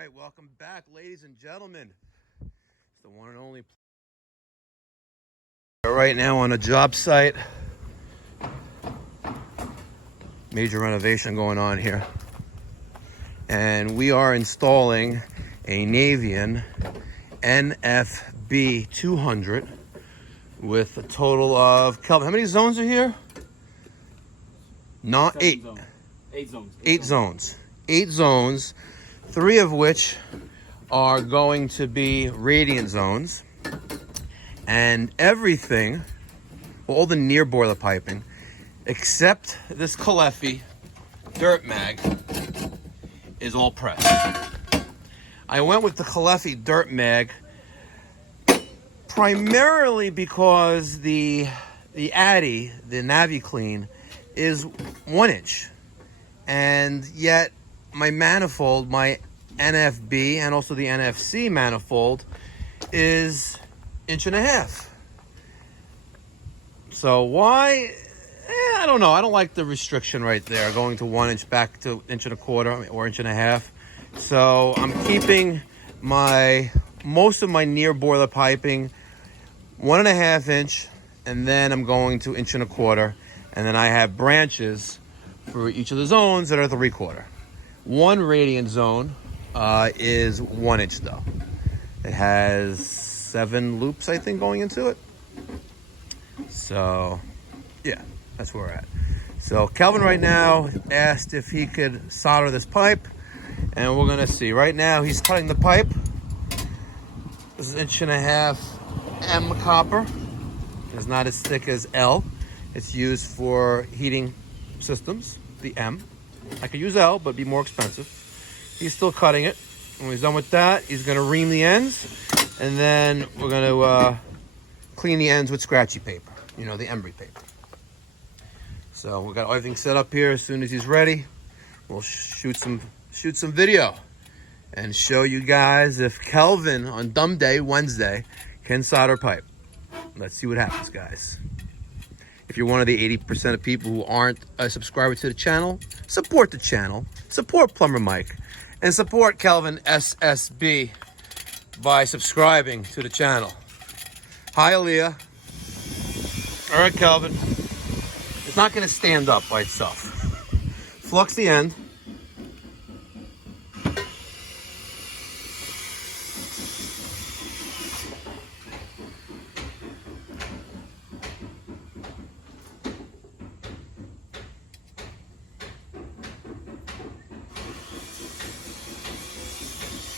right, welcome back, ladies and gentlemen. It's the one and only. We're right now on a job site. Major renovation going on here. And we are installing a Navian NFB 200 with a total of, Kelvin, how many zones are here? Not eight. Eight zones. 3 of which are going to be radiant zones. And everything, all the near boiler piping, except this Kelvin dirt mag, is all pressed. I went with the Kelvin dirt mag primarily because the Addy, the NaviClean, is 1 inch. And yet my manifold, my NFB and also the NFC manifold, is 1.5 inches. So why? I don't know. I don't like the restriction right there, going to 1 inch back to 1.25 inches or 1.5 inches. So I'm keeping most of my near boiler piping 1.5 inch, and then I'm going to 1.25 inches, and then I have branches for each of the zones that are 3/4. One radiant zone is 1 inch though. It has 7 loops, I think, going into it. So yeah, that's where we're at. So Kelvin right now asked if he could solder this pipe, and we're gonna see. Right now he's cutting the pipe. This is 1.5 inch M copper. It's not as thick as L. It's used for heating systems, the M. I could use L, but it'd be more expensive. He's still cutting it. When he's done with that, he's gonna ream the ends, and then we're gonna clean the ends with scratchy paper, you know, the emery paper. So we got everything set up here. As soon as he's ready, we'll shoot some video and show you guys if Kelvin on Dumb Day Wednesday can solder pipe. Let's see what happens, guys. If you're one of the 80% of people who aren't a subscriber to the channel, support the channel, support Plumber Mike, and support Kelvin SSB by subscribing to the channel. Hi, Aaliyah. All right, Kelvin. It's not going to stand up by itself. Flux the end.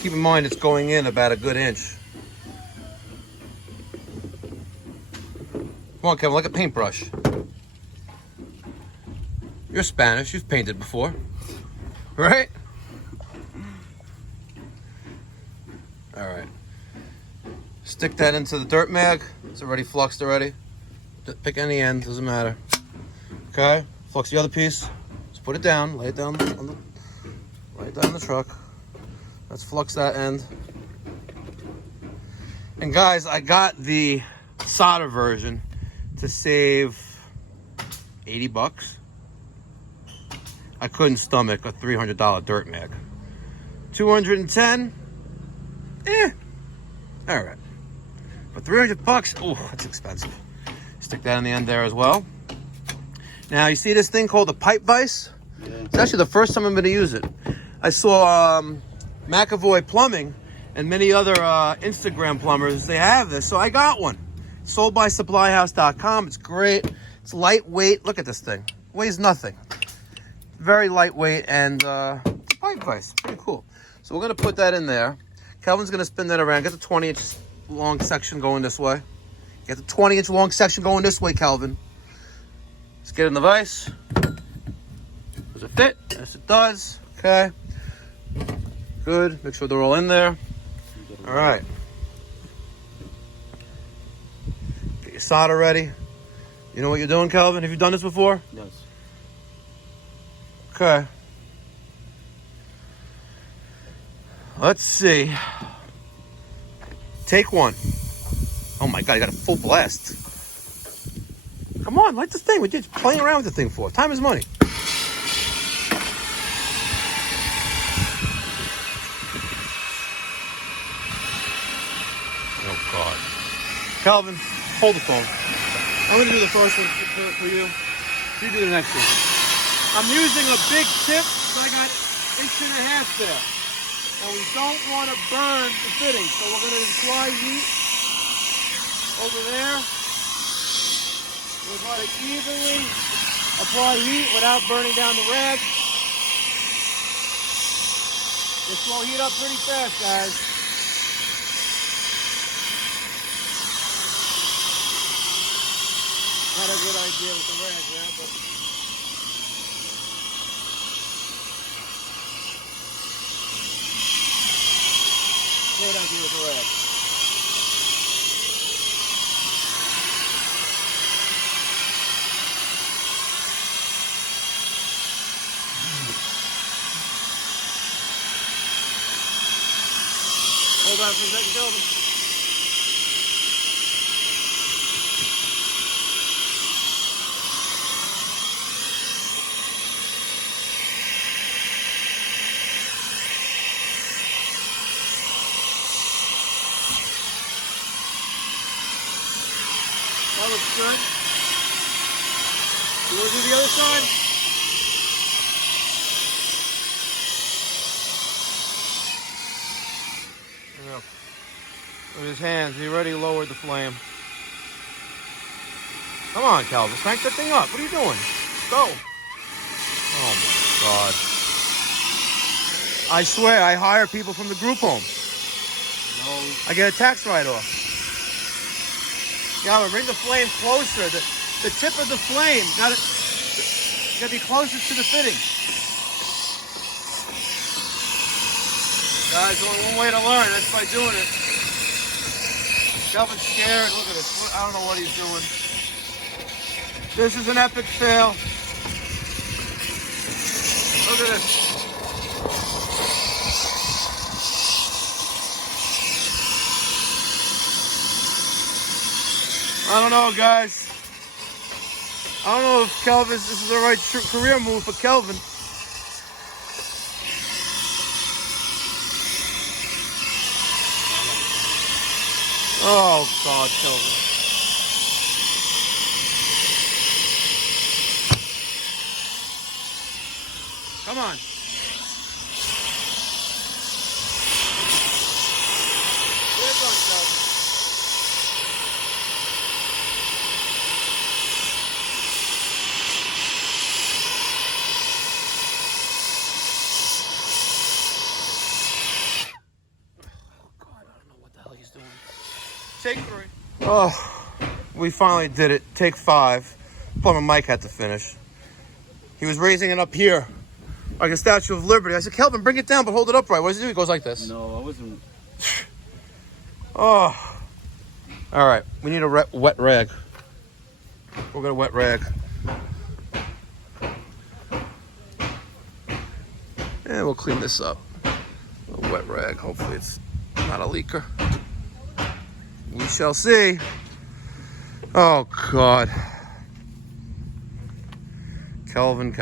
Keep in mind it's going in about a good inch. Come on, Kevin, like a paintbrush. You're Spanish, you've painted before, right? All right. Stick that into the dirt mag. It's already fluxed already. Pick any end, doesn't matter. Okay, flux the other piece. Just put it down, lay it down lay it down on the truck. Let's flux that end. And guys, I got the solder version to save $80. I couldn't stomach a $300 dirt mag. $210, all right. But $300, oh, that's expensive. Stick that in the end there as well. Now you see this thing called the pipe vise? Yeah. It's actually the first time I'm going to use it. I saw McAvoy Plumbing and many other Instagram plumbers, they have this, so I got one. Sold by supplyhouse.com. It's great. It's lightweight. Look at this thing. Weighs nothing. Very lightweight, and it's a pipe vise. Pretty cool. So we're going to put that in there. Kelvin's going to spin that around. Get the 20-inch long section going this way. Get the 20-inch long section going this way, Kelvin. Let's get in the vise. Does it fit? Yes, it does. Okay. Good. Make sure they're all in there. All right. Get your solder ready. You know what you're doing, Kelvin? Have you done this before? Yes. Okay. Let's see. Take one. Oh my God, you got a full blast. Come on, light this thing. We're just playing around with the thing for. Time is money. Kelvin, hold the phone. I'm going to do the first one for you. You do the next one. I'm using a big tip, so I got 1.5 inches there. And we don't want to burn the fitting, so we're going to apply heat over there. We're going to evenly apply heat without burning down the rag. This will heat up pretty fast, guys. Not a good idea with the rag there, but great idea with the rag. Hold on for a second, Kelvin. That looks good. You want to do the other side? There we go. With his hands, he already lowered the flame. Come on, Kelvin, crank that thing up. What are you doing? Go. Oh my God. I swear, I hire people from the group home. No. I get a tax write-off. Yeah, but bring the flame closer. The tip of the flame got to be closer to the fitting. Guys, only one way to learn. That's by doing it. Kelvin's scared. Look at this. I don't know what he's doing. This is an epic fail. Look at this. I don't know, guys. I don't know if this is the right career move for Kelvin. Oh, God, Kelvin. Come on. Get it done, Kelvin. Take 3. Oh, we finally did it. Take 5. Poor Mike had to finish. He was raising it up here, like a Statue of Liberty. I said, Kelvin, bring it down, but hold it upright. What does he do? He goes like this. No, I wasn't. Oh. All right, we need a wet rag. We're gonna wet rag. And we'll clean this up. A wet rag. Hopefully it's not a leaker. We shall see. Oh, God. Kelvin.